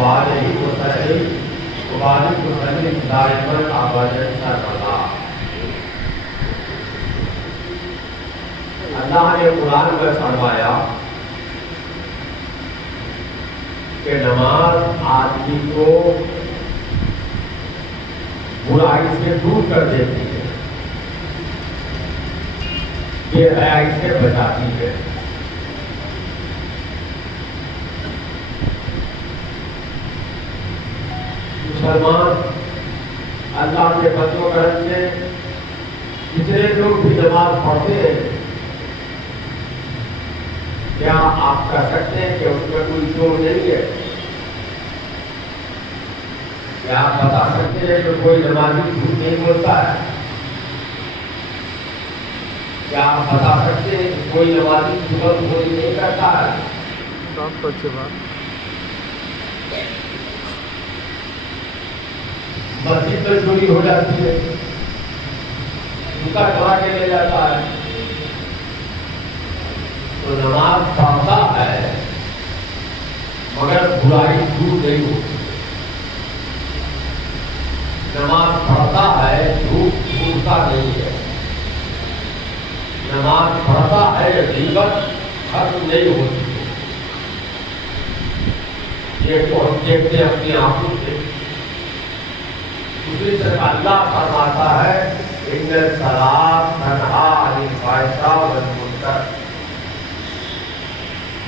وعلیہ وسلم دائماً ابداً سرمدا۔ اللہ نے قرآن میں فرمایا کہ نماز آدمی کو برائی سے دور کر دیتی ہے، بے حیائی سے بچاتی ہے۔ مسلمان اللہ کے فضل و کرم سے جتنے لوگ بھی نماز پڑھتے ہیں، کیا آپ کہہ سکتے ہیں کہ اس میں کوئی چور نہیں ہے؟ کیا آپ بتا سکتے ہیں کہ کوئی نمازی جھوٹ نہیں بولتا ہے؟ کیا آپ بتا سکتے ہیں کہ کوئی نمازی جھوٹ چوری نہیں کرتا ہے؟ مسجد میں چوری ہو جاتی ہے، جوتا کرا کے لے جاتا ہے، تو نماز پڑھتا ہے مگر برائی دور نہیں ہوتی۔ نماز پڑھتا ہے جھوٹ چھوٹتا نہیں ہے، نماز پڑھتا ہے غیبت ختم نہیں ہوتی ہے۔ یہ تو ہم دیکھتے ہیں اپنی آنکھوں سے۔ دوسری طرف اللہ فرماتا ہے ان الصلاۃ تنہی عن الفحشاء والمنکر،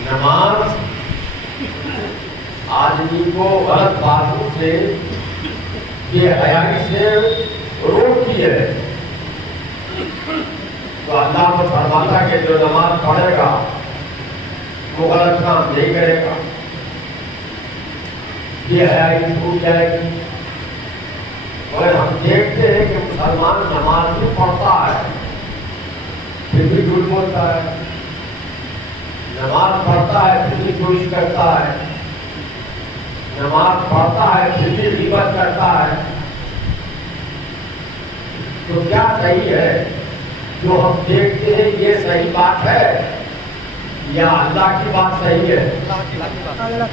نماز آدمی کو غلط باتوں سے، بے حیائی سے روکتی ہے۔ تو اللہ کو فرماتا ہے کہ جو نماز پڑھے گا وہ غلط کام نہیں کرے گا، بے حیائی چھوٹ جائے گی۔ اور ہم دیکھتے ہیں کہ مسلمان نماز بھی پڑھتا ہے پھر بھی جھوٹ بولتا ہے، نماز پڑھتا ہے پھر بھی چوری کرتا ہے، نماز پڑھتا ہے پھر بھی غیبت کرتا ہے۔ تو کیا صحیح ہے جو ہم دیکھتے ہیں یہ صحیح بات ہے یا اللہ کی بات صحیح ہے؟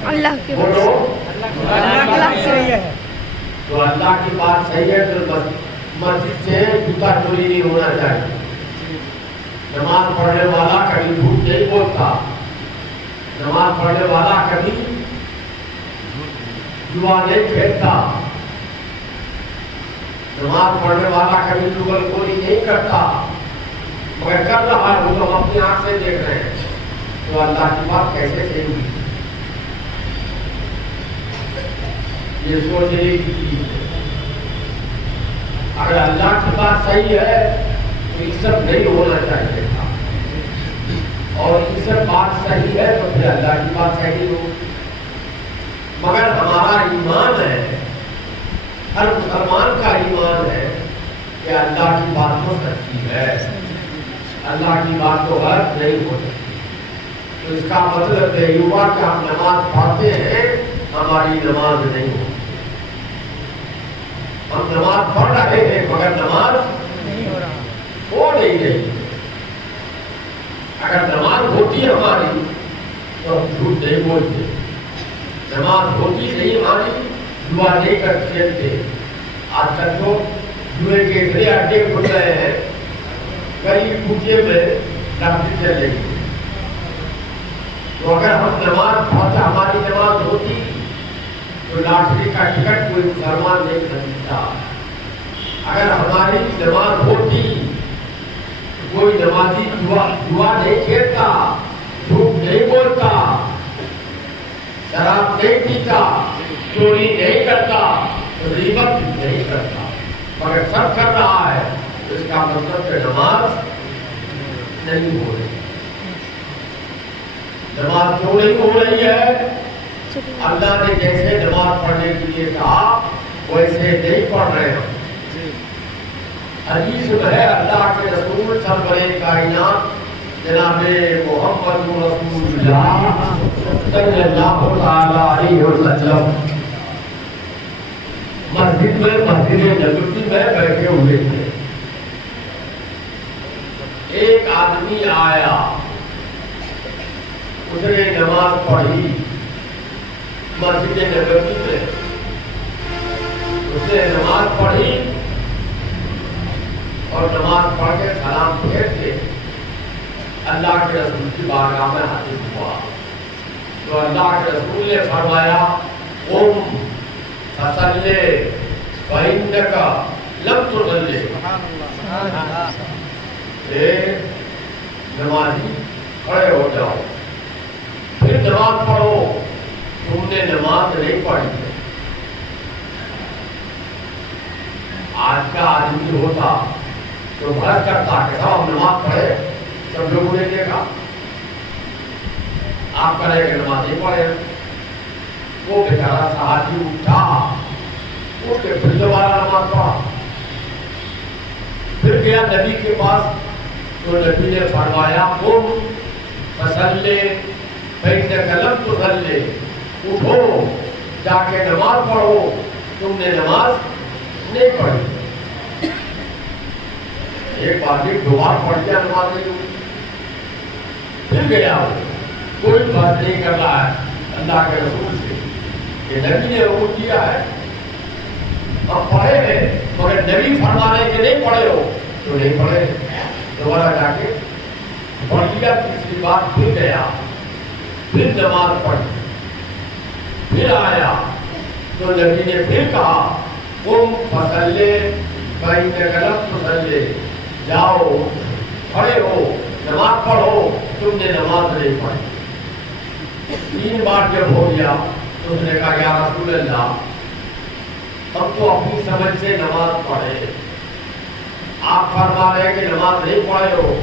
اللہ کی بولو، اللہ صحیح ہے۔ تو اللہ کی بات صحیح ہے تو مسجد سے جوتا چوری نہیں ہونا چاہیے۔ نماز پڑھنے والا کبھی جھوٹ نہیں بولتا، نماز پڑھنے والا کبھی جوا نہیں کھیلتا، نماز پڑھنے والا کبھی چغل خوری نہیں کرتا، مگر کر رہا ہے وہ ہم اپنی آنکھ سے دیکھ رہے ہیں۔ تو اللہ کی بات کیسے صحیح ہوئی؟ یہ سوچنے کی چیز ہے۔ اگر اللہ کی بات صحیح ہے تو یہ سب نہیں ہونا چاہیے تھا، اور یہ سب بات صحیح ہے تو پھر اللہ کی بات صحیح ہو۔ مگر ہمارا ایمان ہے، ہر مسلمان کا ایمان ہے کہ اللہ کی بات تو سچی ہے، اللہ کی بات تو غلط نہیں ہو سکتی۔ تو اس کا مطلب یہ ہوا کہ ہم نماز پڑھتے ہیں، ہماری نماز نہیں ہوتی۔ ہم نماز پڑھ رہے ہیں مگر نماز ہو نہیں رہی۔ اگر نماز ہوتی ہماری تو ہم جھوٹ نہیں بولتے، نماز ہوتی نہیں ہماری دعا نہیں کر کھیلتے۔ آج کل تو جوئے کے اتنے اڈے کھل رہے ہیں، کئی کوچے میں لاٹھی چل رہی ہے۔ تو اگر ہم نماز پڑھتے، ہماری نماز ہوتی تو لاٹری کا ٹکٹ کوئی مسلمان نہیں خریدتا۔ اگر ہماری نماز ہوتی تو کوئی نمازی جوا نہیں کھیلتا، جھوٹ نہیں بولتا، شراب نہیں پیتا، چوری نہیں کرتا، غیبت نہیں کرتا، مگر سب کر رہا ہے۔ تو اس کا مطلب کہ نماز نہیں ہو رہی۔ نماز کیوں نہیں ہو رہی ہے؟ اللہ نے جیسے نماز پڑھنے کے لیے کہا ویسے نہیں پڑھ رہے ہم۔ حدیث میں ہے اللہ کے رسول سرور کائنات جناب محمد رسول اللہ صلی اللہ علیہ وسلم مسجد نبوی میں بیٹھے ہوئے تھے۔ ایک آدمی آیا، اس نے نماز پڑھی، مسجد نبوی میں اس نے نماز پڑھی اور نماز پڑھ کے سلام پھیر کے اللہ کے رسول کی بارگاہ میں حاضر ہوا تو اللہ کے رسول نے فرمایا قم فصلی فإنک لم تصلی، اے نمازی کھڑے ہو جاؤ پھر نماز پڑھو، تم نے نماز نہیں پڑھی ہے۔ آج کا آدمی ہوتا تو بحث کرتا کہ صاحب ہم نماز پڑھے، سب لوگوں نے دیکھا، آپ کرے کہ نماز نہیں پڑھے۔ وہ بیچارہ صحابی اٹھا، اٹھ کے پھر دوبارہ نماز پڑھا، پھر گیا نبی کے پاس تو نبی نے فرمایا قم فصلی فإنک لم تصلی، اٹھو جا کے نماز پڑھو، تم نے نماز نہیں پڑھی۔ ایک بار بھی دو بار پڑھ دیا نماز نہیں ہوئی، پھر گیا وہ کوئی بات نہیں کر رہا ہے اللہ کے رسول سے کہ نبی نے حکم کیا ہے اب پڑھے ہیں، مگر نبی فرما رہے کہ نہیں پڑھے ہو تو نہیں پڑھے۔ دوبارہ جا کے پڑھ لیا، تیسری بار پھر گیا، پھر نماز پڑھی، پھر آیا تو نبی نے پھر کہا قم فصلی فإنک لم تصلی، جاؤ کھڑے ہو نماز پڑھو، تم نے نماز نہیں پڑھی۔ تین بار جب ہو گیا تو اس نے کہا یا رسول اللہ ہم تو اپنی سمجھ سے نماز پڑھے، آپ فرما رہے ہیں کہ نماز نہیں پڑھے ہو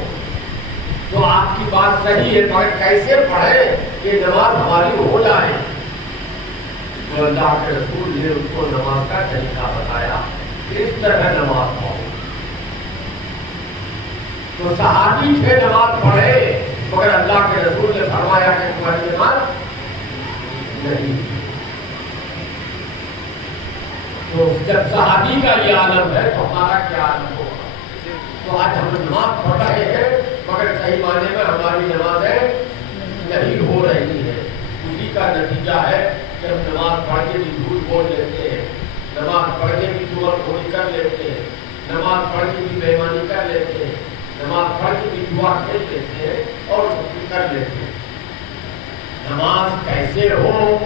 تو آپ کی بات صحیح ہے، مگر کیسے پڑھے کہ نماز ہماری ہو جائے؟ تو اللہ کے رسول نے اس کو نماز کا طریقہ بتایا، اس طرح نماز پڑھو۔ تو صحابی تھے نماز پڑھے، مگر اللہ کے رسول نے فرمایا کہ تمہاری نماز نہیں۔ تو جب صحابی کا یہ عالم ہے تو ہمارا کیا عالم ہوگا؟ تو آج ہم نماز پڑھ رہے ہیں مگر صحیح معنی میں ہماری نمازیں نہیں ہو رہی ہیں۔ اسی کا نتیجہ ہے کہ ہم نماز پڑھ کے بھی جھوٹ بول لیتے ہیں، نماز پڑھ کے بھی چور چوری کر لیتے ہیں، نماز پڑھ کے بھی بے ایمانی کر لیتے ہیں، نماز پڑھ کے بھی جوا کھیل لیتے ہیں اور سب کر لیتے ہیں۔ نماز کیسے ہو؟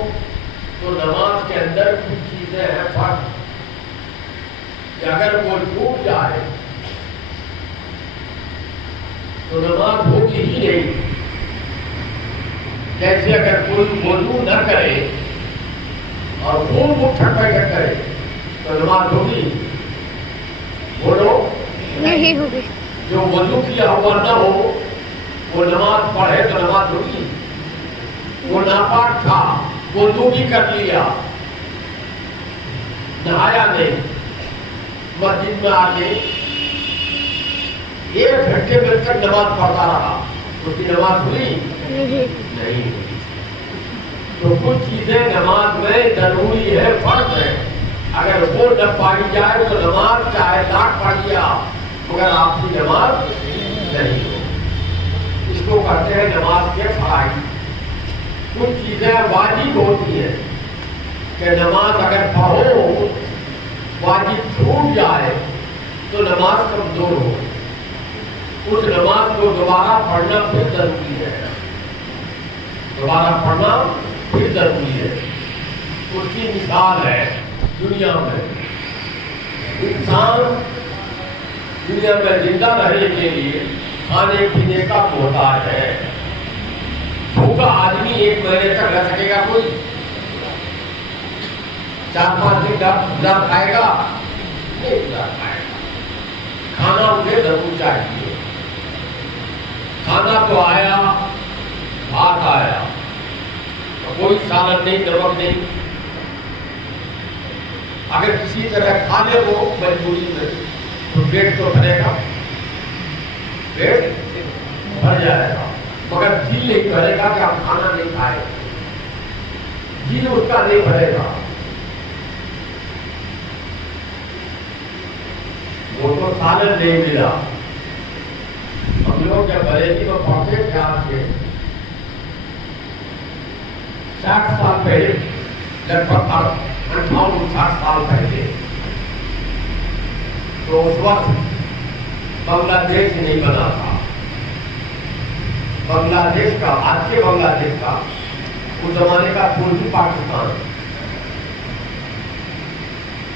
تو نماز کے اندر کچھ چیزیں ہیں فرق کہ اگر وہ ٹوٹ جائے تو نماز ہوگی ہی نہیں۔ جیسے اگر کوئی وضو نہ کرے اور خوب اٹھک بیٹھک کرے تو نماز ہوگی؟ بولو نہیں ہوگی۔ جو وضو کیا ہوا نہ ہو وہ نماز پڑھے تو نماز ہوگی؟ وہ ناپاک تھا، وضو بھی کر لیا، نہایا نہیں، مسجد میں آ کے 1 گھنٹے تک نماز پڑھتا رہا، اس کی نماز ہوئی؟ نہیں۔ تو کچھ چیزیں نماز میں ضروری ہے، فرض ہے، اگر وہ نہ پائی جائے تو نماز چاہے لاکھ پڑھ لیا مگر آپ کی نماز نہیں ہو۔ اس کو کہتے ہیں نماز کے فرائض۔ کچھ چیزیں واجب ہوتی ہیں کہ نماز اگر پڑھو واجب چھوٹ جائے تو نماز کمزور ہو، اس نماز کو دوبارہ پڑھنا پھر ضروری ہے، دوبارہ پڑھنا پھر ضروری ہے۔ اس کی مثال ہے دنیا میں انسان دنیا میں زندہ رہنے کے لیے کھانے پینے کا محتاج ہے۔ بھوکا آدمی 1 مہینے تک رہ سکے گا؟ کوئی 4-5 دن گزار پائے گا؟ نہیں گزار پائے گا۔ کھانا اسے ضرور چاہیے۔ کھانا تو آیا، بھات آیا، کوئی سالن نہیں، نمک نہیں، اگر کسی طرح کھا لے وہ مجبوری میں تو پیٹ تو بھرے گا، پیٹ بھر جائے گا، مگر دل نہیں بھرے گا کہ آپ کھانا نہیں کھائے، دل اس کا نہیں بھرے گا۔ وہ تو سالن نہیں ملا۔ ہم لوگ جب بریلی میں پڑھتے تھے آج سے 60 سال پہلے لگ بھگ 58-59 سال پہلے، تو اس وقت بنگلہ دیش نہیں بنا تھا. بنگلہ دیش کا، آج کے بنگلہ دیش کا، اس زمانے کا پوربی پاکستان،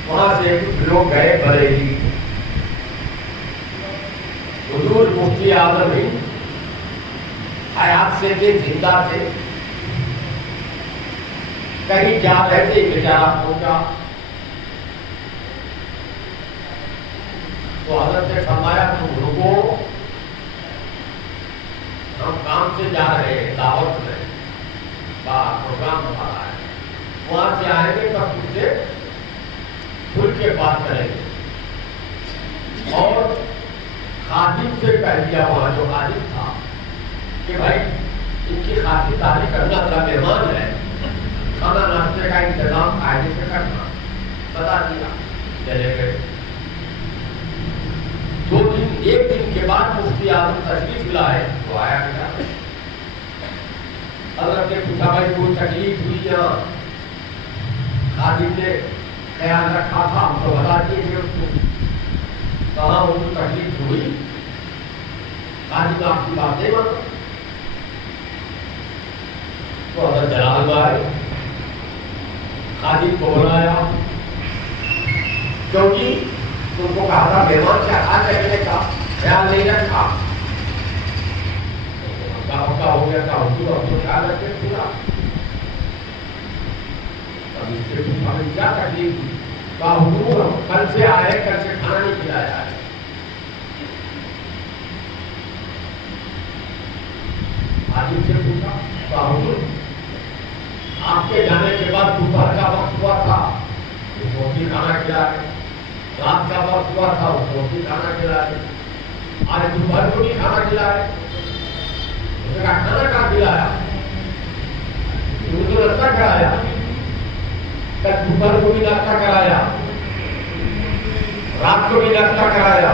وہاں سے کچھ لوگ گئے بریلی. حضور مفتی اعظم ہند حیات سے تھے، زندہ تھے، کہیں جا رہے تھے، بیچارہ پہنچا تو حضرت نے فرمایا تم رکو، ہم کام سے جا رہے ہیں، دعوت میں پروگرام ہو رہا ہے، وہاں سے آئیں گے تب تم سے کھل کے بات کریں گے. اور خادم سے کہہ دیا وہاں جو خادم تھا کہ بھائی ان کی خاطرداری کرنا، ذرا مہمان ہے، کھانا ناشتے کا انتظام قاعدے سے کرنا. بتا دیا، چلے گئے. 2 دن، 1 دن کے بعد مفتی اعظم تشریف لائے تو آیا کیا؟ حضرت نے پوچھا بھائی کوئی تکلیف ہوئی یا؟ خادم نے خیال رکھا تھا، ہم تو بتا دیے اس کو. کہاں ان کو تکلیف ہوئی؟ خادم آپ کی باتیں مانو. تو حضرت جلال آئے، خادم کو بلایا، کیونکہ ان کو کہا تھا مہمان سے ہاتھ رکھنے کا خیال نہیں رکھا. کا ہو گیا تھا، حضور اب تو خیال رکھے پورا. اب اس سے پوچھا بھائی کیا تکلیف ہوئی؟ کہا حضور ہم کل سے آئے، کل سے کھانا نہیں کھلایا ہے. خادم سے پوچھا، کہا حضور آپ کے جانے کے بعد دوپہر کا وقت ہوا تھا، روٹی کھانا کھلائے، رات کا وقت ہوا تھا، روٹی کھانا کھلائے، آج دوپہر کو بھی کھانا کھلائے. اس نے کہا کھانا کہاں کھلایا؟ تو ناشتہ کرایا، کل دوپہر کو بھی ناشتہ کرایا، رات کو بھی ناشتہ کرایا،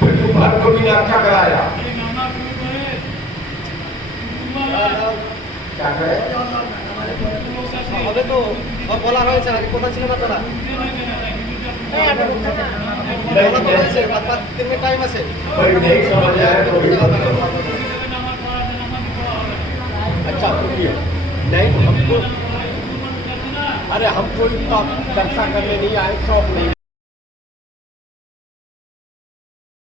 پھر دوپہر کو بھی ناشتہ کرایا. کیا کرے؟ تو بولا رہے کوتا ছিল না তোরা ٹائم আছে کوئی نہیں سمجھ آئے تو بھی اچھا نہیں ہم کو، ارے ہم کوئی جلسہ کرنے نہیں آئے، شوق نہیں